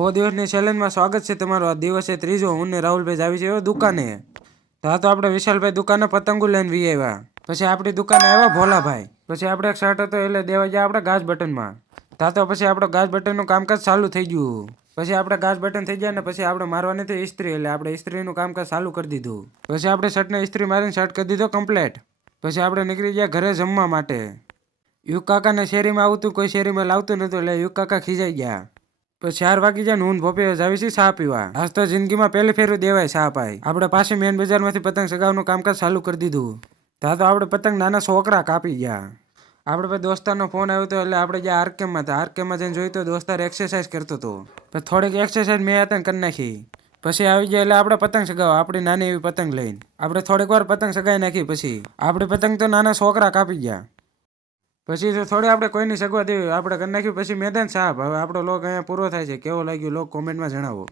100 દિવસની ચેલેન્જમાં સ્વાગત છે તમારું। આ દિવસે ત્રીજો હું ને રાહુલભાઈ આવી છે દુકાને। તો આપણે વિશાલભાઈ દુકાને પતંગો લઈને વી આવ્યા। પછી આપણી દુકાને આવ્યા ભોલાભાઈ। પછી આપણે એક શર્ટ હતો એટલે દેવા ગયા આપણે ગાજ બટનમાં। તો પછી આપણો ગાજ બટનનું કામકાજ ચાલુ થઈ ગયું। પછી આપણે ગાજ બટન થઈ ગયા ને પછી આપણે મારવાની હતી ઇસ્ત્રી, એટલે આપણે ઇસ્ત્રીનું કામકાજ ચાલુ કરી દીધું। પછી આપણે શર્ટને ઇસ્ત્રી મારીને શર્ટ કરી દીધો કમ્પ્લીટ। પછી આપણે નીકળી ગયા ઘરે જમવા માટે। યુગ કાકાને શેરીમાં આવતું કોઈ શેરીમાં લાવતું નહોતું એટલે યુગ કાકા ખીજાઈ ગયા। પછી 4 વાગી જાય ને હું ભોપે જાવી છે ચા પીવા। આજ તો જિંદગીમાં પહેલી ફેરું દેવાય ચા પાઈ। આપણે પાછી મેન બજારમાંથી પતંગ સગાવવાનું કામકાજ ચાલુ કરી દીધું। તો આપણે પતંગ નાના છોકરા કાપી ગયા। આપણે ભાઈ દોસ્તારનો ફોન આવ્યો હતો એટલે આપણે જ્યાં આરકેમમાં હતા। આરકેમમાં જઈને જોયું તો દોસ્તાર એક્સરસાઇઝ કરતો હતો। પછી થોડીક એક્સરસાઇઝ મેં હતા કરી નાખી। પછી આવી ગયા એટલે આપણે પતંગ સગાવો આપણી નાની એવી પતંગ લઈને આપણે થોડીક વાર પતંગ સગાઈ નાખી। પછી આપણી પતંગ તો નાના છોકરા કાપી ગયા। પછી તો થોડી આપણે કોઈની સગવડ એવી આપણે કરી નાખ્યું। પછી મેદાન સાહેબ હવે આપણો લોક અહીંયા પૂરો થાય છે। કેવો લાગ્યો લોક કોમેન્ટમાં જણાવો।